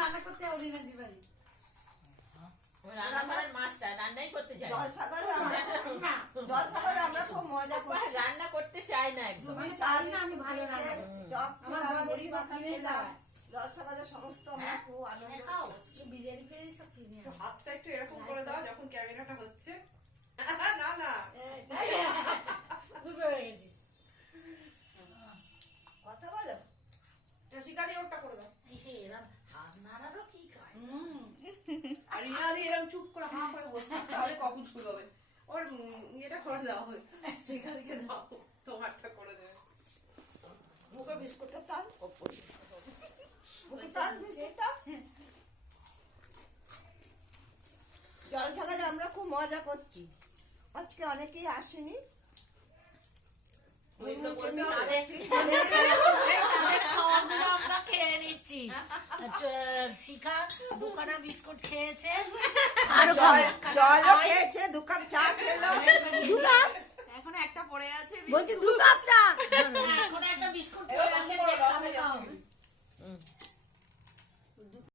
রান্না করতে ওদিনে দিবেন রান্না করার মাস্টার, রান্নাই করতে চাই জলসাগরে আমরা খুব মজা করি। রান্না করতে চাই না একদম। তুমি চাল না, আমি ভালো রান্না করি। চপ আমার বড়ি বা কিনে যাওয়া জলসাগরে সমস্ত আমরা খুব আনন্দ করছি। বিরিয়ানি ফিরিয়ানি সব কিনে একটু হাতটা একটু এরকম করে দাও যখন ক্যামেরাটা হচ্ছে। না না বুঝতে পেরে গেছি কথা বলো। শিকা দিয়ে ওটা করে দাও। হাত নাড়ারও কি কাজ? আর রিনা দিয়ে এরকম চুপ করে হাঁ করে বসে থাকতে হবে, কখন শুরু হবে। ওর ইয়েটা করে দেওয়া হয়, শিকা দিয়ে দাও, তোমারটা করে দেবে। মুখে বিস্কুটের টান মুখে টান বিস্কুটটা। জলসাগরে আমরা খুব মজা করছি। আজকে অনেকেই আসেনি। আমরা খেয়ে নিচ্ছি। শিখা দুখানা বিস্কুট খেয়েছে, জলও খেয়েছে, 2 কাপ চা খেলো। এখন একটা পড়ে আছে বলছি 2 কাপ চা। এখন একটা বিস্কুট পড়ে আছে, যে খাবে খাও।